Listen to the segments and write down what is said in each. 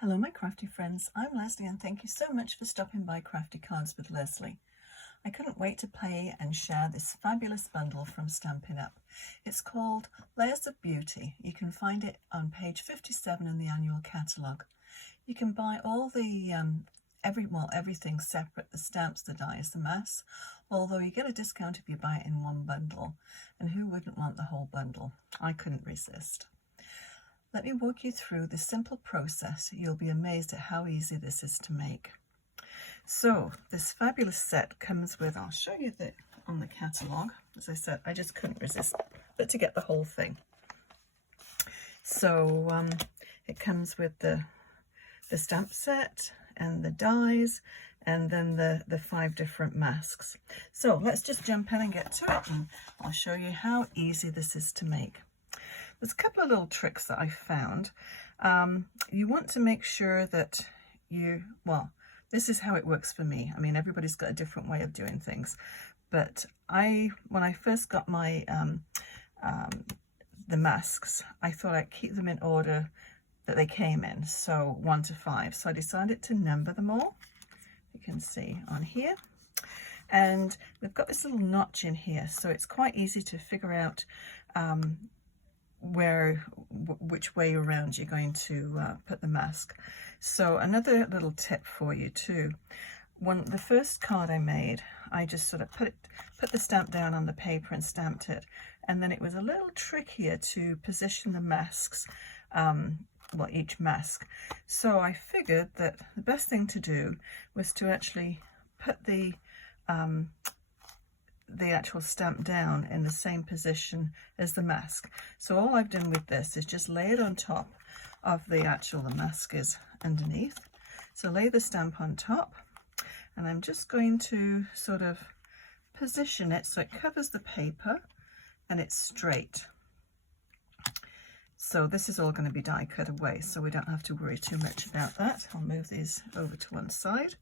Hello my crafty friends, I'm Lesley and thank you so much for stopping by Crafty Cards with Lesley. I couldn't wait to play and share this fabulous bundle from Stampin' Up. It's called Layers of Beauty. You can find it on page 57 in the annual catalogue. You can buy all the everything separate, the stamps, the dies, the masks, although you get a discount if you buy it in one bundle. And who wouldn't want the whole bundle? I couldn't resist. Let me walk you through the simple process. You'll be amazed at how easy this is to make. So this fabulous set comes with, I'll show you that on the catalogue. As I said, I just couldn't resist but to get the whole thing. So it comes with the stamp set and the dies and then the 5 different masks. So let's just jump in and get to it, and I'll show you how easy this is to make. There's a couple of little tricks that I found. You want to make sure that this is how it works for me. I mean, everybody's got a different way of doing things. But when I first got my the masks, I thought I'd keep them in order that they came in, so 1 to 5. So I decided to number them all. You can see on here. And we've got this little notch in here, so it's quite easy to figure out which way around you're going to put the mask. So another little tip for you too, the first card I made, I just sort of put the stamp down on the paper and stamped it, and then it was a little trickier to position the masks, each mask. So I figured that the best thing to do was to actually put the actual stamp down in the same position as the mask. So all I've done with this is just lay it on top of the mask is underneath. So lay the stamp on top, and I'm just going to sort of position it so it covers the paper and it's straight. So this is all going to be die cut away, so we don't have to worry too much about that. I'll move these over to one side.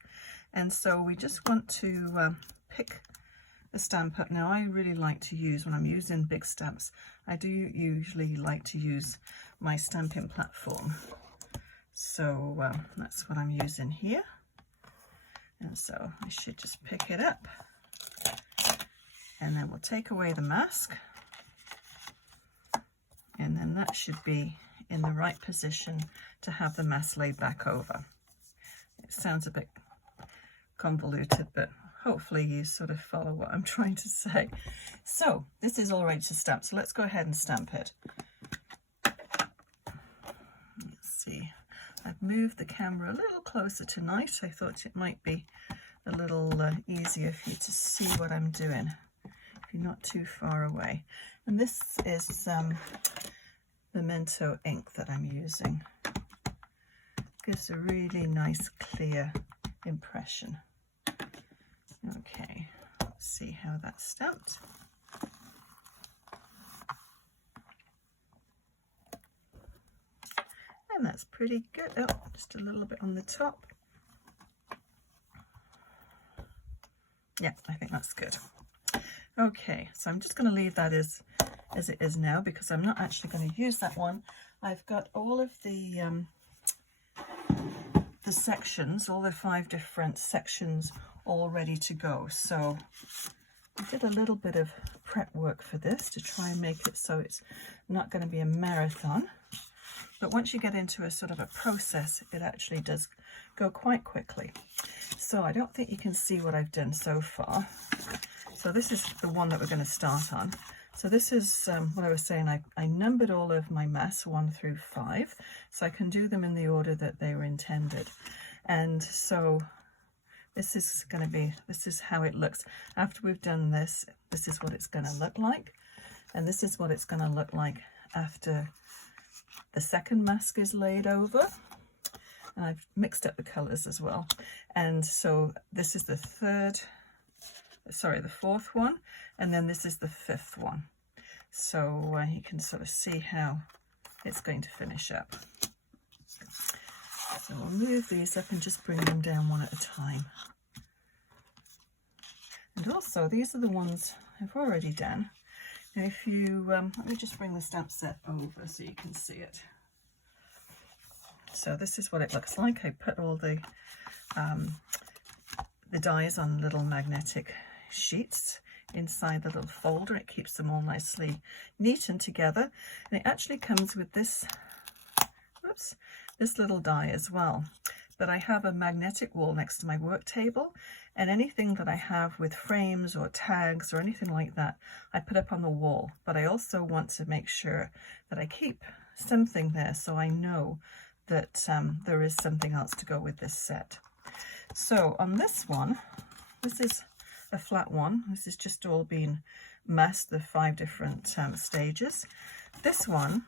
And so we just want to pick the stamp up. Now I really like to use, when I'm using big stamps, I do usually like to use my Stampin' platform. So that's what I'm using here. And so I should just pick it up. And then we'll take away the mask. And then that should be in the right position to have the mask laid back over. It sounds a bit convoluted, but hopefully you sort of follow what I'm trying to say. So this is all ready to stamp, so let's go ahead and stamp it. Let's see, I've moved the camera a little closer tonight. I thought it might be a little easier for you to see what I'm doing if you're not too far away. And this is memento ink that I'm using. Gives a really nice clear impression. Okay, let's see how that's stamped. And that's pretty good. Oh, just a little bit on the top. Yeah, I think that's good. Okay, so I'm just going to leave that as it is now, because I'm not actually going to use that one. I've got all of the sections, all the 5 different sections all ready to go. So I did a little bit of prep work for this to try and make it so it's not going to be a marathon. But once you get into a sort of a process, it actually does go quite quickly. So I don't think you can see what I've done so far. So this is the one that we're going to start on. So this is what I was saying, I numbered all of my masks 1 through 5, so I can do them in the order that they were intended. And so this is how it looks. After we've done this, this is what it's going to look like. And this is what it's going to look like after the second mask is laid over. And I've mixed up the colours as well. And so this is the fourth one, and then this is the 5th one. So you can sort of see how it's going to finish up. So we'll move these up and just bring them down one at a time. And also, these are the ones I've already done. Now if you, let me just bring the stamp set over so you can see it. So this is what it looks like. I put all the dies on little magnetic sheets inside the little folder. It keeps them all nicely neat and together. And it actually comes with this, whoops, this little die as well. But I have a magnetic wall next to my work table, and anything that I have with frames or tags or anything like that, I put up on the wall. But I also want to make sure that I keep something there so I know that there is something else to go with this set. So on this one, this is a flat one. This is just all been masked, the 5 different stages. This one,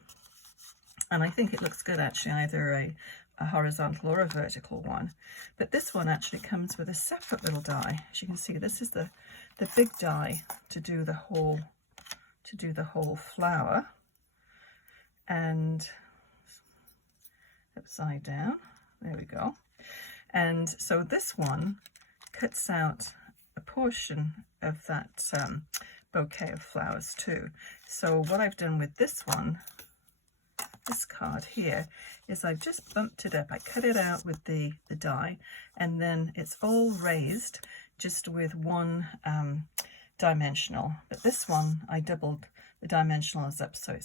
and I think it looks good actually, either a horizontal or a vertical one, but this one actually comes with a separate little die. As you can see, this is the big die to do the whole flower, and upside down, there we go. And so this one cuts out a portion of that bouquet of flowers too. So what I've done with this one, this card here, is I've just bumped it up. I cut it out with the die, and then it's all raised just with one dimensional. But this one, I doubled the dimensionals up so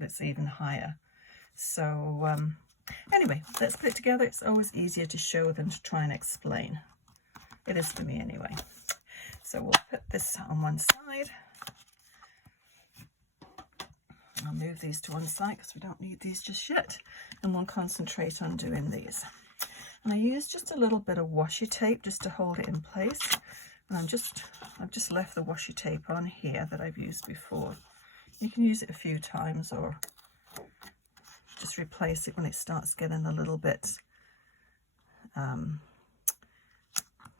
it's even higher. So anyway, let's put it together. It's always easier to show than to try and explain. It is for me anyway. So we'll put this on one side. I'll move these to one side because we don't need these just yet, and we'll concentrate on doing these. And I use just a little bit of washi tape just to hold it in place. And I've just left the washi tape on here that I've used before. You can use it a few times or just replace it when it starts getting a little bit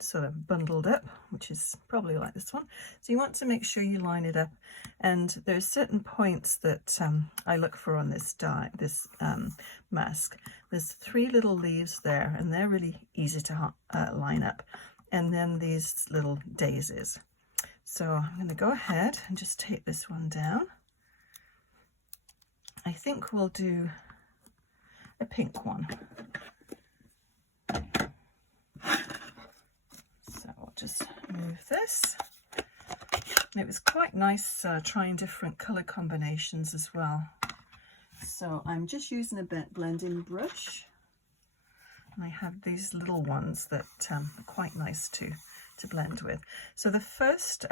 sort of bundled up, which is probably like this one. So you want to make sure you line it up, and there's certain points that I look for on this die, this mask. There's 3 little leaves there, and they're really easy to line up, and then these little daisies. So I'm going to go ahead and just take this one down. I think we'll do a pink one. Just move this. It was quite nice trying different color combinations as well. So I'm just using a blending brush, and I have these little ones that are quite nice to blend with. So the first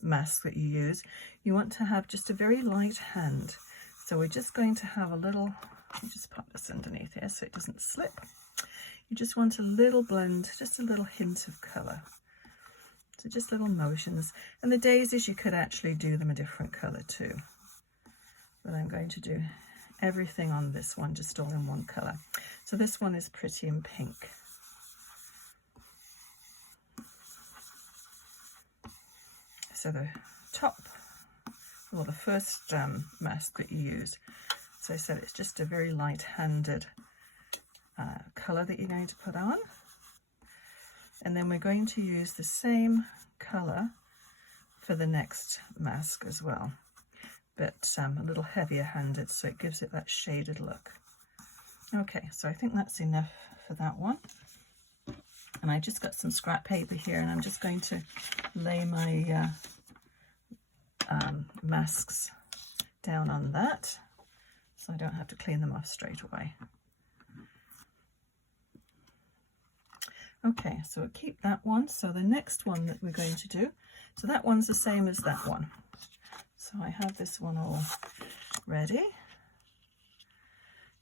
mask that you use, you want to have just a very light hand. So we're just going to have a little, let me just pop this underneath here so it doesn't slip. You just want a little blend, just a little hint of color. So just little motions. And the daisies, you could actually do them a different color too. But I'm going to do everything on this one just all in one color. So this one is pretty in pink. So the top, or the first mask that you use, so I said it's just a very light-handed color that you're going to put on. And then we're going to use the same color for the next mask as well, but a little heavier handed, so it gives it that shaded look. Okay, so I think that's enough for that one. And I just got some scrap paper here, and I'm just going to lay my masks down on that so I don't have to clean them off straight away. Okay, so we'll keep that one. So the next one that we're going to do, so that one's the same as that one. So I have this one all ready.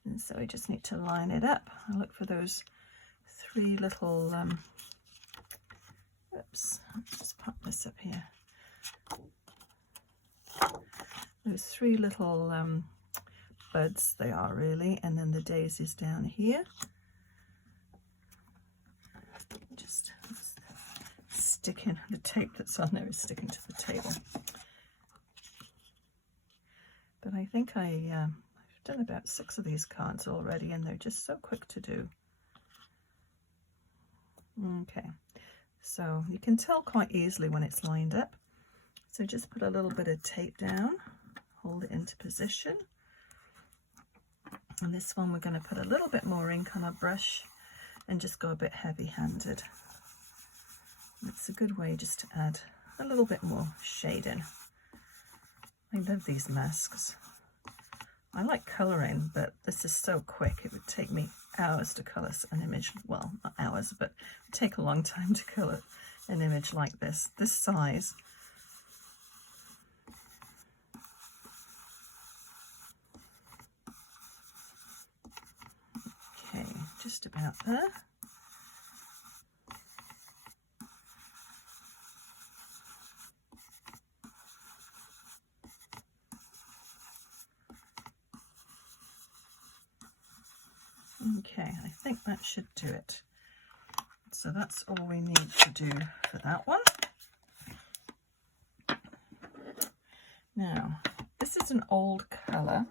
And so we just need to line it up. I look for those 3 little, oops, let's just pop this up here. Those 3 little buds they are really, and then the daisies down here. Just sticking, the tape that's on there is sticking to the table. But I think I've done about 6 of these cards already, and they're just so quick to do. Okay, so you can tell quite easily when it's lined up. So just put a little bit of tape down, hold it into position, And this one we're going to put a little bit more ink on our brush and just go a bit heavy-handed. It's a good way just to add a little bit more shade in. I love these masks. I like colouring, but this is so quick. It would take me hours to colour an image. Well, not hours, but it would take a long time to colour an image like this size. Okay, just about there. Okay, I think that should do it. So that's all we need to do for that one. Now, this is an old colour,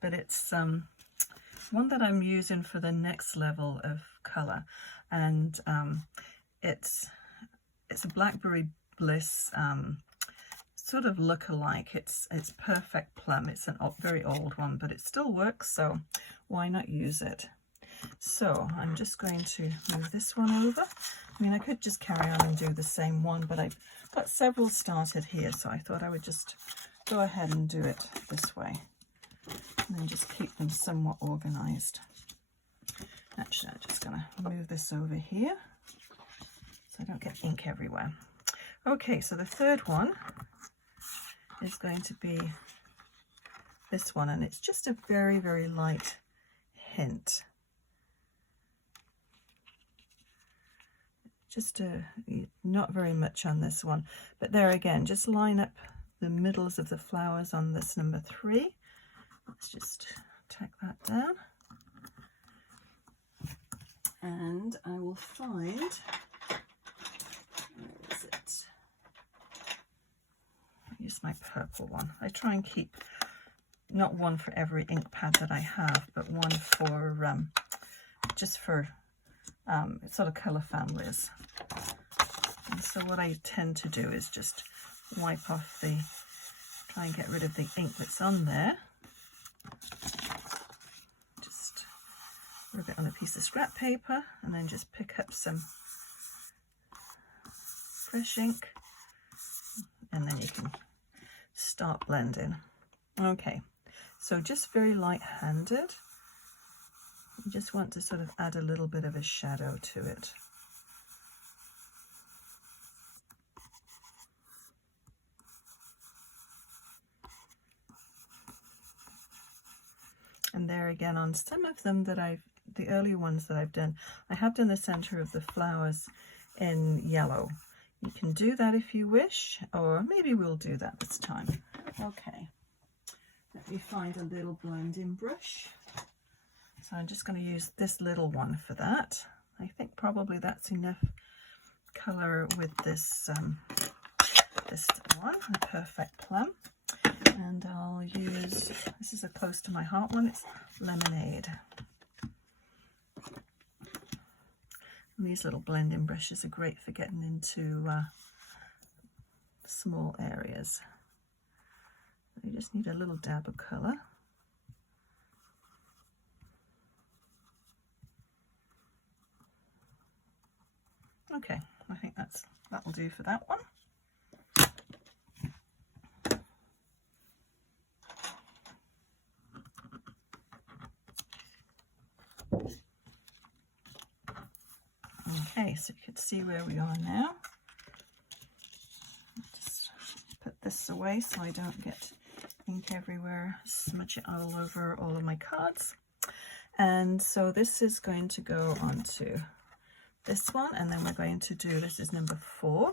but it's one that I'm using for the next level of colour, and it's a Blackberry Bliss sort of look-alike. It's Perfect Plum. It's a very old one, but it still works, so why not use it? So I'm just going to move this one over. I mean, I could just carry on and do the same one, but I've got several started here, so I thought I would just go ahead and do it this way, and then just keep them somewhat organized. Actually, I'm just going to move this over here so I don't get ink everywhere. Okay, so the third one is going to be this one, and it's just a very, very light hint. Just not very much on this one, but there again, just line up the middles of the flowers on this number 3. Let's just tack that down, and I will find, where is it? I'll use my purple one. I try and keep not one for every ink pad that I have, but one for just for sort of colour families. And so what I tend to do is just wipe off try and get rid of the ink that's on there. Just rub it on a piece of scrap paper, and then just pick up some fresh ink, and then you can start blending. Okay, so just very light-handed. You just want to sort of add a little bit of a shadow to it. And there again, on some of them that the early ones that I've done, I have done the center of the flowers in yellow. You can do that if you wish, or maybe we'll do that this time. Okay, let me find a little blending brush. So I'm just going to use this little one for that. I think probably that's enough color with this this one, the Perfect Plum. And I'll use, this is a close to my heart one, it's Lemonade. And these little blending brushes are great for getting into small areas. You just need a little dab of color. Okay, I think that'll do for that one. Okay, so you can see where we are now. Just put this away so I don't get ink everywhere, smudge it all over all of my cards. And so this is going to go onto this one, and then we're going to do, this is number 4.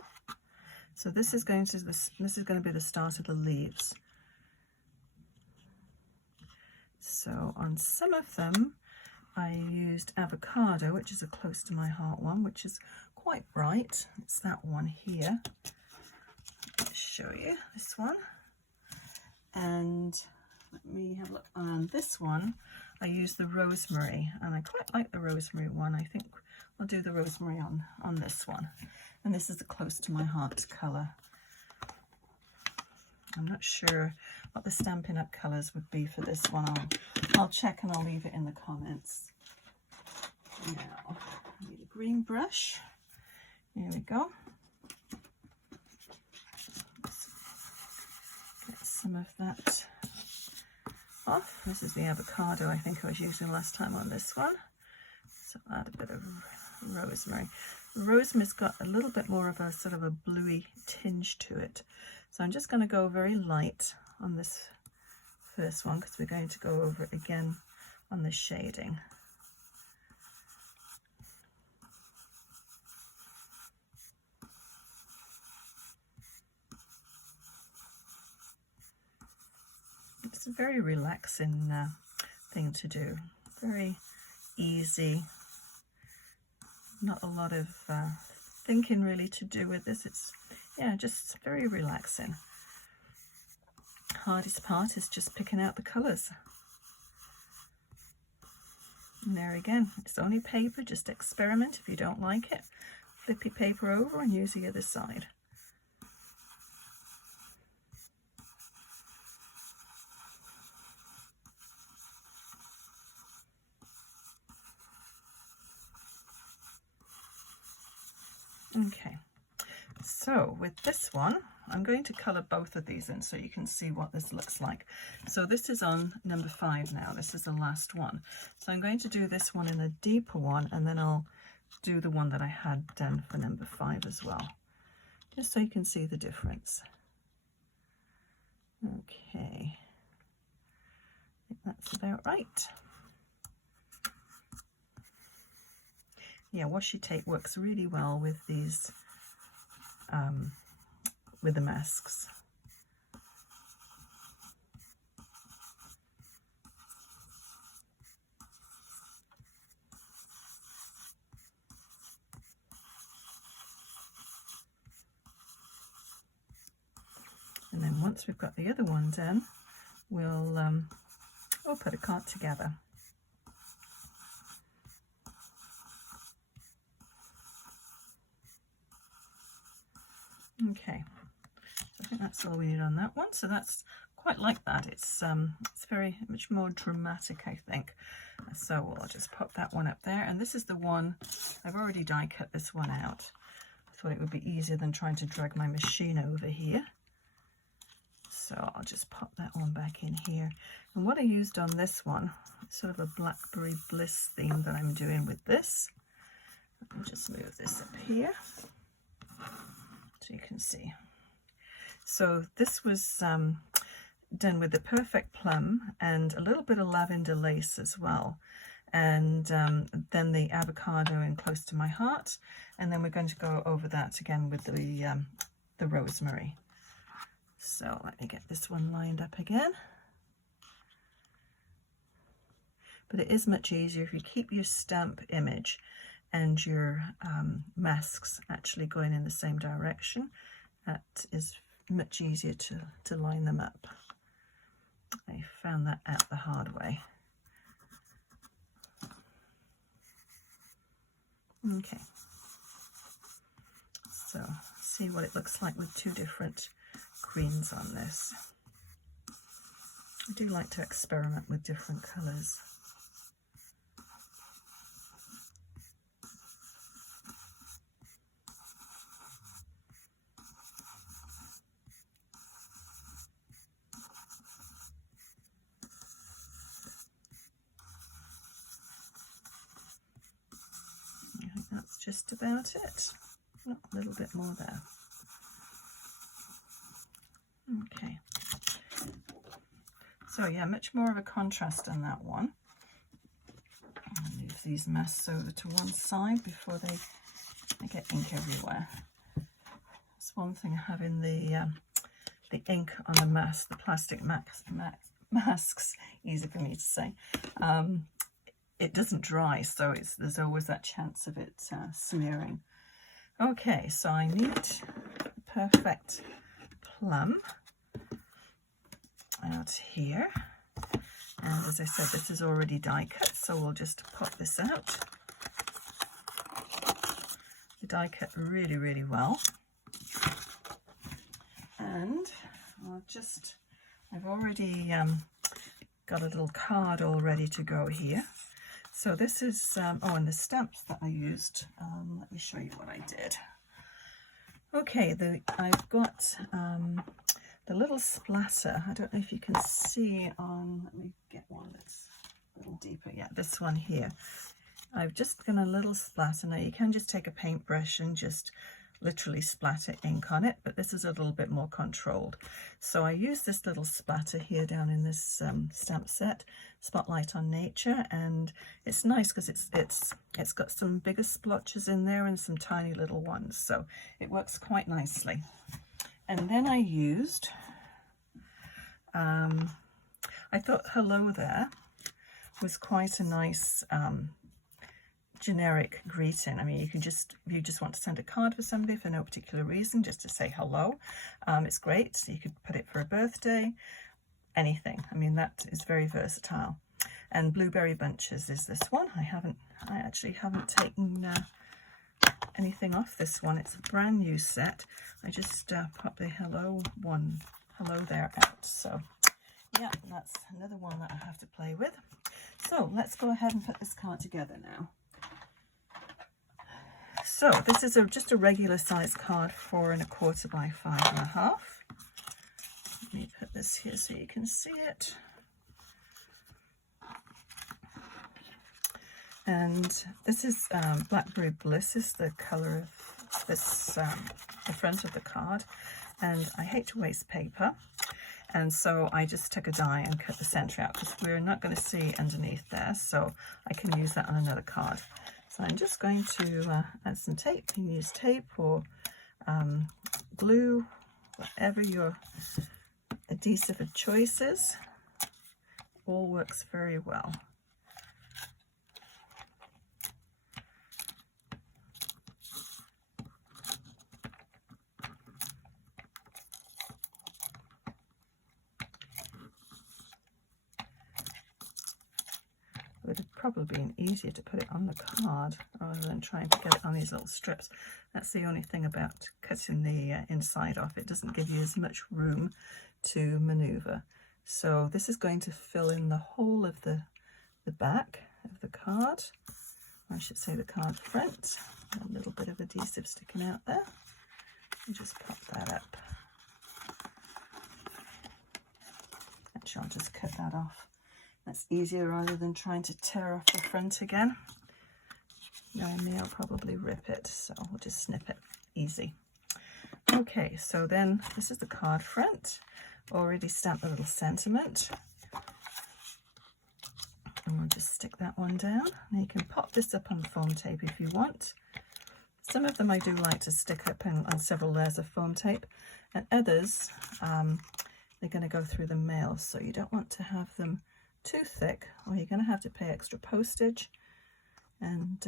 So this is going to be the start of the leaves. So on some of them I used Avocado, which is a close to my heart one, which is quite bright. It's that one here. I'll show you this one. And let me have a look on this one. I used the Rosemary, and I quite like the Rosemary one. I think I'll do the Rosemary on this one. And this is the close to my heart colour. I'm not sure. what the Stampin' Up colours would be for this one. I'll check and I'll leave it in the comments. Now, I need a green brush. Here we go. Let's get some of that off. This is the avocado I think I was using last time on this one. So I'll add a bit of rosemary. Rosemary's got a little bit more of a sort of a bluey tinge to it. So I'm just going to go very light on this first one because we're going to go over it again on the shading. It's a very relaxing thing to do. Very easy. Not a lot of thinking really to do with this. It's, yeah, just very relaxing. Hardest part is just picking out the colours. And there again, it's only paper, just experiment. If you don't like it, flip your paper over and use the other side. Okay, so with this one, I'm going to colour both of these in so you can see what this looks like. So this is on number 5 now. This is the last one. So I'm going to do this one in a deeper one, and then I'll do the one that I had done for number 5 as well, just so you can see the difference. Okay, I think that's about right. Yeah, washi tape works really well with these, with the masks. And then once we've got the other one done, we'll put a card together. Okay, I think that's all we need on that one. So that's quite like that. It's very much more dramatic, I think. So I'll just pop that one up there. And this is the one, I've already die cut this one out. I thought it would be easier than trying to drag my machine over here. So I'll just pop that one back in here. And what I used on this one, sort of a Blackberry Bliss theme that I'm doing with this. I'll just move this up here so you can see. So this was done with the Perfect Plum and a little bit of lavender lace as well. And then the avocado in Close to My Heart. And then we're going to go over that again with the rosemary. So let me get this one lined up again. But it is much easier if you keep your stamp image and your masks actually going in the same direction. That is much easier to line them up. I found that out the hard way. Okay, so see what it looks like with two different greens on this. I do like to experiment with different colours. Just about it. Oh, a little bit more there. Okay. So yeah, much more of a contrast on that one. I'll move these masks over to one side before they get ink everywhere. That's one thing, having the ink on the mask, the plastic masks, easy for me to say. It doesn't dry, so there's always that chance of it smearing. Okay, so I need Perfect Plum out here. And as I said, this is already die cut, so we'll just pop this out. The die cut really, really well. And I'll just I've already got a little card all ready to go here. So this is, oh, and the stamps that I used, let me show you what I did. Okay, I've got the little splatter. I don't know if you can see on, let me get one that's a little deeper. Yeah, this one here. I've just done a little splatter. Now you can just take a paintbrush and just literally splatter ink on it, but this is a little bit more controlled. So I use this little splatter here down in this stamp set, Spotlight on Nature, and it's nice because it's got some bigger splotches in there and some tiny little ones, so it works quite nicely. And then I used, I thought Hello There was quite a nice generic greeting. I mean, you can just, if you just want to send a card for somebody for no particular reason, just to say hello, it's great. So you could put it for a birthday, anything. I mean, that is very versatile. And Blueberry Bunches is this one. I actually haven't taken anything off this one. It's a brand new set. I just popped the Hello There out. So yeah, that's another one that I have to play with. So let's go ahead and put this card together now. So this is just a regular size card, 4 1/4 by 5 1/2. Let me put this here so you can see it. And this is Blackberry Bliss is the colour of this, the front of the card. And I hate to waste paper. And so I just took a die and cut the centre out because we're not going to see underneath there. So I can use that on another card. So I'm just going to add some tape. You can use tape or glue, whatever your adhesive of choice is. All works very well. It would have probably been easier to put it on the card rather than trying to get it on these little strips. That's the only thing about cutting the inside off. It doesn't give you as much room to maneuver. So this is going to fill in the whole of the back of the card. I should say the card front. A little bit of adhesive sticking out there. And just pop that up. Actually, I'll just cut that off. That's easier rather than trying to tear off the front again. Knowing me, I'll probably rip it, so we'll just snip it. Easy. Okay, so then this is the card front. Already stamped the little sentiment. And we'll just stick that one down. Now you can pop this up on foam tape if you want. Some of them I do like to stick up on several layers of foam tape, and others they're going to go through the mail, so you don't want to have them too thick or you're going to have to pay extra postage, and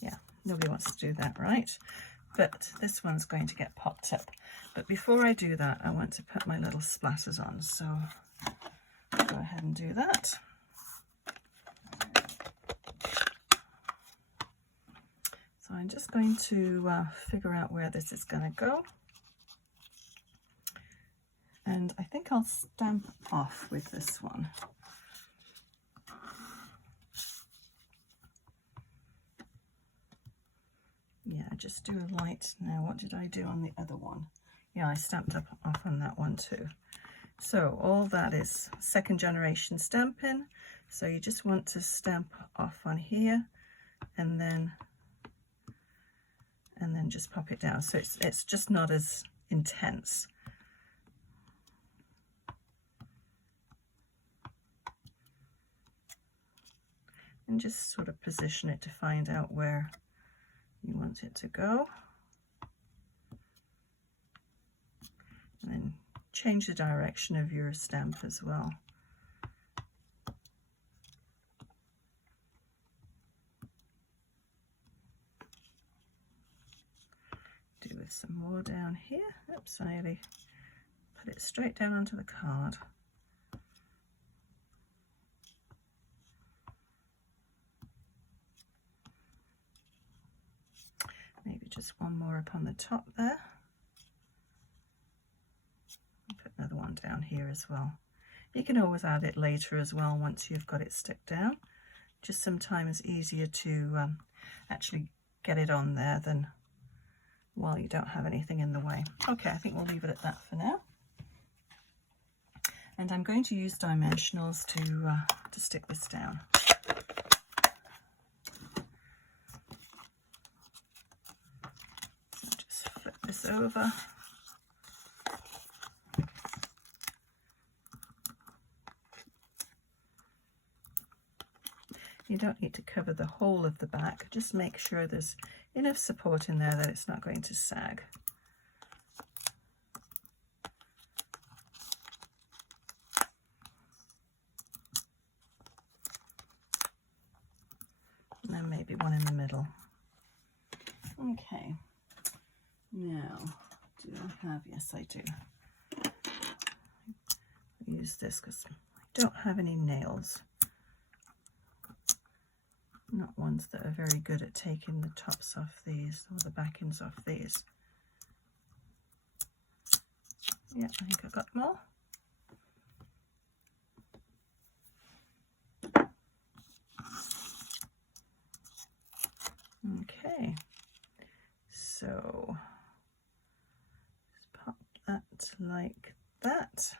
yeah, nobody wants to do that, right? But this one's going to get popped up. But before I do that, I want to put my little splatters on, so I'll go ahead and do that. So I'm just going to figure out where this is going to go. And I think I'll stamp off with this one. Yeah, just do a light. Now, what did I do on the other one? Yeah, I stamped off on that one too. So all that is second generation Stampin'. So you just want to stamp off on here and then just pop it down. So it's just not as intense. And just sort of position it to find out where you want it to go. And then change the direction of your stamp as well. Do with some more down here. Oops, I nearly put it straight down onto the card. Maybe just one more up on the top there. Put another one down here as well. You can always add it later as well once you've got it stuck down. Just sometimes easier to actually get it on there than while you don't have anything in the way. Okay, I think we'll leave it at that for now. And I'm going to use dimensionals to stick this down. So just flip this over. You don't need to cover the whole of the back, just make sure there's enough support in there that it's not going to sag. And then maybe one in the middle. Okay, now do I have, yes I do. I'll use this because I don't have any nails. Not ones that are very good at taking the tops off these or the backings off these. Yeah, I think I've got them all. Okay, so just pop that like that.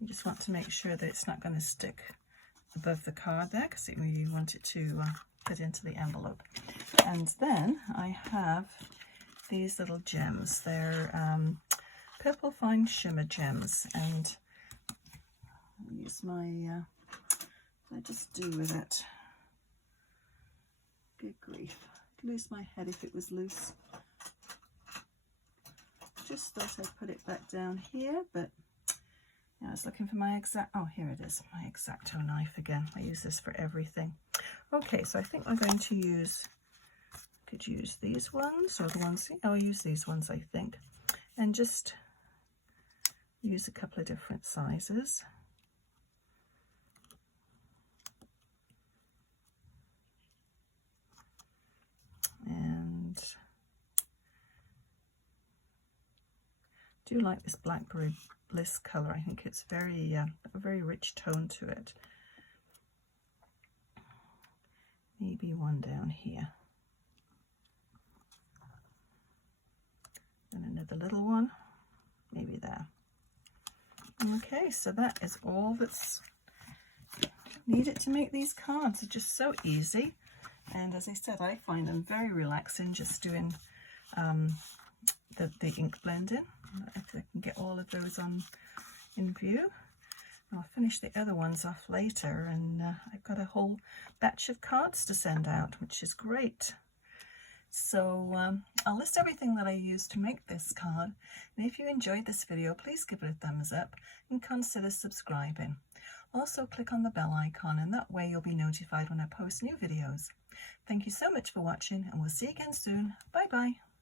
You just want to make sure that it's not going to stick above the card there, because you want it to fit into the envelope. And then I have these little gems. They're purple fine shimmer gems, and I'll use my what I just do with it. Good grief, I'd lose my head if it was loose. Just thought I'd put it back down here, but I was looking for my exact, oh here it is, my X-Acto knife again. I use this for everything. Okay, so I think we're going to use, could use these ones or the ones, I'll use these ones I think, and just use a couple of different sizes. And I do like this Blackberry Bliss color. I think it's very a very rich tone to it. Maybe one down here, and another little one maybe there. Okay, so that is all that's needed to make these cards. They're just so easy, and as I said, I find them very relaxing just doing the ink blending. If I can get all of those on in view. I'll finish the other ones off later, and I've got a whole batch of cards to send out, which is great. So I'll list everything that I used to make this card, and if you enjoyed this video, please give it a thumbs up and consider subscribing. Also click on the bell icon, and that way you'll be notified when I post new videos. Thank you so much for watching, and we'll see you again soon. Bye bye.